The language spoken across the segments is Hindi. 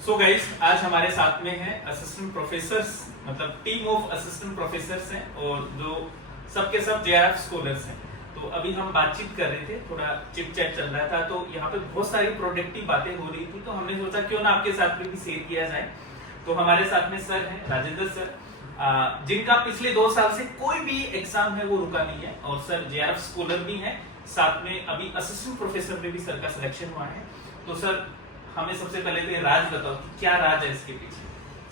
सो गाइस, आज हमारे साथ में है असिस्टेंट प्रोफेसर्स, मतलब टीम ऑफ असिस्टेंट प्रोफेसर्स हैं और जो सबके सब जेआरएफ स्कॉलर्स हैं। तो अभी हम बातचीत कर रहे थे, थोड़ा चिट चैट चल रहा था, तो यहाँ पे बहुत सारी प्रोडक्टिव बातें हो रही थी, तो हमने सोचा क्यों ना आपके साथ में भी शेयर किया जाए। तो हमारे साथ में सर हैं राजेंद्र सर, जिनका पिछले 2 साल से कोई भी एग्जाम है वो रुका नहीं है, और सर जेआरएफ स्कॉलर भी हैं, साथ में अभी असिस्टेंट प्रोफेसर में भी सर का सिलेक्शन हुआ है। तो सर हमें सबसे पहले तो ये राज बताओ कि क्या राज है इसके पीछे।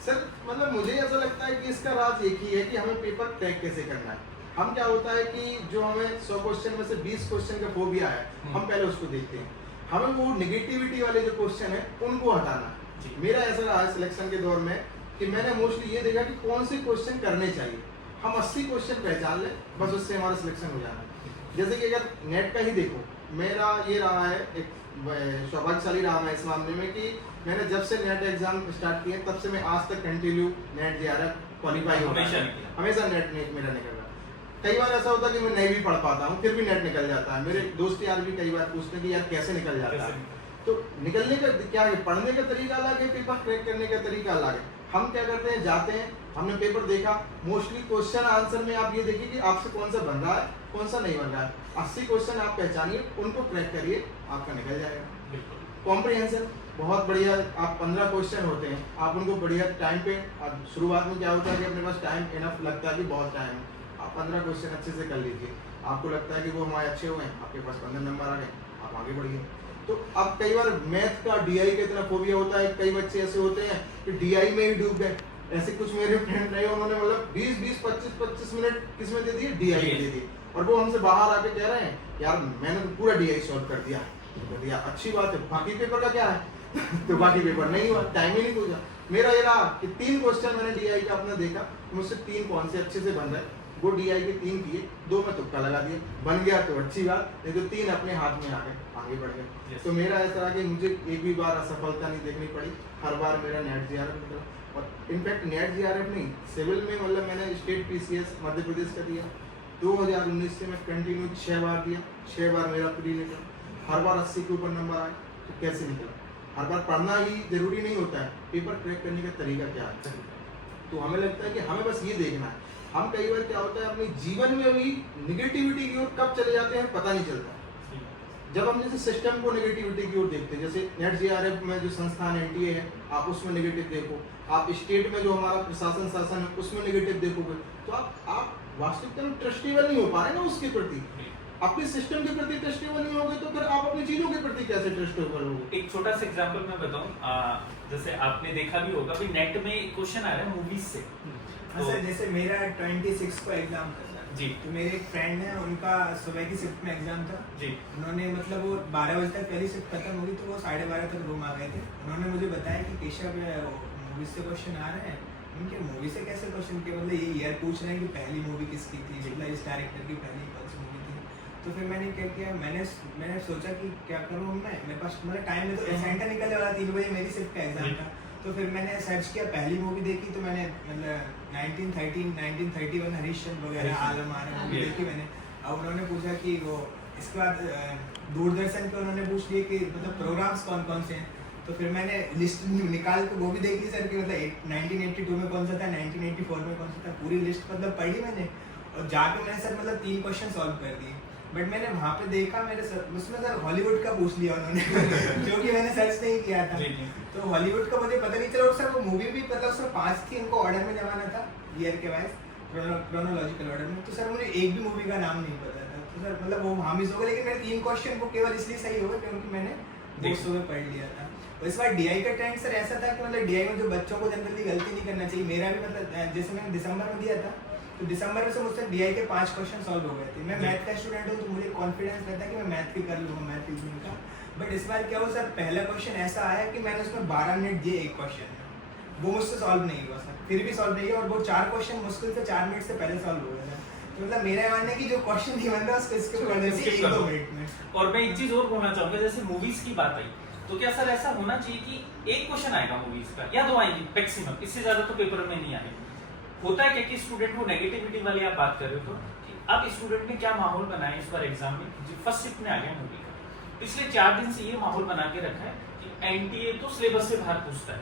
सर मतलब मुझे ऐसा लगता है कि इसका राज एक ही है कि हमें पेपर क्रैक कैसे करना है। हम क्या होता है कि जो हमें 100 क्वेश्चन में से 20 क्वेश्चन का फोबिया है, हम पहले उसको देखते हैं। हमें वो नेगेटिविटी वाले जो क्वेश्चन है उनको हटाना है। मेरा ऐसा रहा है सिलेक्शन के दौर में कि मैंने मोस्टली ये देखा कि कौन से क्वेश्चन करने चाहिए। हम 80 क्वेश्चन पहचान ले, बस उससे हमारा सिलेक्शन हो जाना। जैसे कि अगर नेट का ही देखो, मेरा ये रहा है, एक सौभाग्यशाली रहा मैं इस मामले में कि मैंने जब से नेट एग्जाम स्टार्ट किए तब से मैं आज तक कंटिन्यू नेट जेआरएफ क्वालिफाई हो रहा है, हमेशा नेट मेरा निकल रहा है। कई बार ऐसा होता है कि मैं नहीं भी पढ़ पाता हूँ, फिर भी नेट निकल जाता है। मेरे दोस्त यार भी कई बार पूछते हैं कि यार कैसे निकल जाता है। तो निकलने का क्या है, पढ़ने का तरीका अलग है, पेपर क्रैक करने का तरीका अलग है। हम क्या करते हैं, जाते हैं, हमने पेपर देखा, मोस्टली क्वेश्चन आंसर में आप ये देखिए कि आपसे कौन सा बन रहा है, कौन सा नहीं बन रहा है। 80 क्वेश्चन आप पहचानिए, उनको क्रैक करिए, आपका निकल जाएगा। कॉम्प्रिहेंशन बहुत बढ़िया, आप 15 क्वेश्चन होते हैं, आप उनको बढ़िया टाइम पे, शुरुआत में क्या होता है कि अपने पास टाइम इनफ लगता है कि बहुत टाइम है, आप 15 क्वेश्चन अच्छे से कर लीजिए। आपको लगता है कि वो हमारे अच्छे हुए हैं, आपके पास 15 नंबर आ गए, आप आगे बढ़िए। तो अब कई बार मैथ का डीआई का इतना फोबिया होता है, कई बच्चे ऐसे होते हैं कि डीआई में ही डूब गए। ऐसे कुछ मेरे फ्रेंड रहे, उन्होंने मतलब 20-20, 25-25 मिनट किसमें दे दिए, डीआई में दे दिए, और वो हमसे बाहर आके कह रहे हैं यार मैंने तो पूरा डीआई सॉल्व कर दिया। अच्छी बात है, बाकी पेपर का क्या है तो बाकी पेपर नहीं हुआ, टाइम ही नहीं पूछा। मेरा ये रहा कि 3 क्वेश्चन मैंने डीआई का अपना देखा, मुझसे 3 कौन से अच्छे से बन रहे, वो डीआई के 3 किए, 2 में तुक्का लगा दिया, बन गया तो अच्छी बात, नहीं तो 3 अपने हाथ में आ गए, आगे बढ़ गए। तो मेरा ऐसा रहा कि मुझे एक भी बार असफलता नहीं देखनी पड़ी, हर बार मेरा नेट जेआरएफ निकला। और इनफैक्ट नेट जेआरएफ नहीं, सिविल में मतलब मैंने स्टेट पीसीएस मध्य प्रदेश का दिया, 2019 से मैं कंटिन्यू 6 बार दिया, 6 बार मेरा प्री निकला, हर बार 80 के ऊपर नंबर आए। तो कैसे निकला? हर बार पढ़ना ही जरूरी नहीं होता है, पेपर क्रैक करने का तरीका क्या है। तो हमें लगता है कि हमें बस ये देखना है। हम कई बार क्या होता है अपने जीवन में भी निगेटिविटी की ओर कब चले जाते हैं पता नहीं चलता। जब हम जैसे सिस्टम को नेगेटिविटी की ओर देखते हैं, जैसे नेट जेआरएफ में जो संस्थान एनटीए है, आप उसमें नेगेटिव देखो, आप स्टेट में जो हमारा प्रशासन शासन है उसमें नेगेटिव देखोगे, तो आप वास्तविकता में ट्रस्टेबल नहीं हो पा रहे ना उसके प्रति। अपने सिस्टम के प्रति ट्रस्टेबल नहीं होगे तो फिर आप अपनी चीजों के प्रति कैसे ट्रस्टेबल होगे। एक छोटा सा एग्जांपल मैं बताऊं, जैसे आपने देखा भी होगा भी नेट में क्वेश्चन आ रहा है मूवीज से। तो जैसे मेरा 26 को एग्जाम था जी, तो मेरे एक फ्रेंड है, उनका सुबह की शिफ्ट में एग्जाम था जी। उन्होंने मतलब वो 12 बजे तक पहली शिफ्ट खत्म हुई, तो वो 12:30 तक रूम आ गए थे। उन्होंने मुझे बताया कि केशव मूवी से क्वेश्चन आ रहे हैं। उनके मूवी से कैसे क्वेश्चन के, मतलब ये ईयर पूछ रहे हैं कि पहली मूवी किसकी थी, मतलब इस डायरेक्टर की पहली कौन सी मूवी थी। तो फिर मैंने क्या किया, मैंने सोचा कि क्या करूँ मैं, मेरे पास मतलब टाइम में तो सेंटर निकलने वाला, 3 बजे मेरी शिफ्ट का एग्जाम था। तो फिर मैंने सर्च किया, पहली मूवी देखी तो मैंने मतलब 1931 हरीश चंद्र वगैरह आलम आ रहे मूवी देखी मैंने। अब उन्होंने पूछा कि वो इसके बाद दूरदर्शन पे उन्होंने पूछ लिया कि मतलब प्रोग्राम्स कौन कौन से हैं। तो फिर मैंने लिस्ट निकाल के वो भी देख ली सर कि मतलब 1982 में कौन सा था, 1984 में कौन सा था, पूरी लिस्ट मतलब पढ़ ली मैंने। और जाके मैंने सर मतलब 3 क्वेश्चन सॉल्व कर दिए। बट मैंने वहाँ पे देखा मेरे सर उसमें सर हॉलीवुड का पूछ लिया उन्होंने जो कि मैंने सर्च नहीं किया था। तो हॉलीवुड का मुझे पता नहीं चला। और सर वो मूवी भी मतलब उसमें 5 थी, उनको ऑर्डर में जमाना था ईयर के वाइज, क्रोनोलॉजिकल ऑर्डर में। तो सर मुझे एक भी मूवी का नाम नहीं पता था। तो सर मतलब वो वहाँ मिस हो गया, लेकिन मेरे 3 क्वेश्चन को केवल इसलिए सही हो गए क्योंकि मैंने 200 में पढ़ लिया था। और इस बार डीआई का ट्रेंड सर ऐसा था कि मतलब डीआई में जो बच्चों को जनरली गलती नहीं करना चाहिए, मेरा भी मतलब जैसे मैंने दिसंबर में दिया था, तो दिसंबर में से मुझसे डीआई के 5 क्वेश्चन सॉल्व हो गए थे। मैं मैथ का स्टूडेंट हूँ, तो मुझे कॉन्फिडेंस रहता है कि मैं मैथ भी कर लूँगा, मैथ रीजनिंग का। बट इस बार क्या हुआ सर, पहला क्वेश्चन ऐसा आया कि मैंने उसमें 12 मिनट दिए एक क्वेश्चन में, वो मुझसे सॉल्व नहीं हुआ सर, फिर भी सॉल्व नहीं हुआ। और वो 4 क्वेश्चन मुश्किल से 4 मिनट से पहले सॉल्व हो गए सर। तो मतलब मेरा मानना है कि जो क्वेश्चन नहीं बन रहा उसको स्किप कर देना चाहिए 1-2 मिनट में। और मैं एक चीज और बोलना चाहूंगा, जैसे मूवीज की बात आई, तो क्या सर ऐसा होना चाहिए कि एक क्वेश्चन आएगा मूवीज का या 2 आएंगे मैक्सिमम, इससे ज्यादा तो पेपर में नहीं आएगा। होता है क्या कि स्टूडेंट को नेगेटिविटी वाली आप बात कर रहे हो, तो अब स्टूडेंट ने क्या माहौल बनाया इस बार एग्जाम में, फर्स्ट शिफ्ट में आ गया मूवी का, पिछले 4 दिन से ये माहौल बना के रखा है कि एनटीए तो सिलेबस से बाहर पूछता है।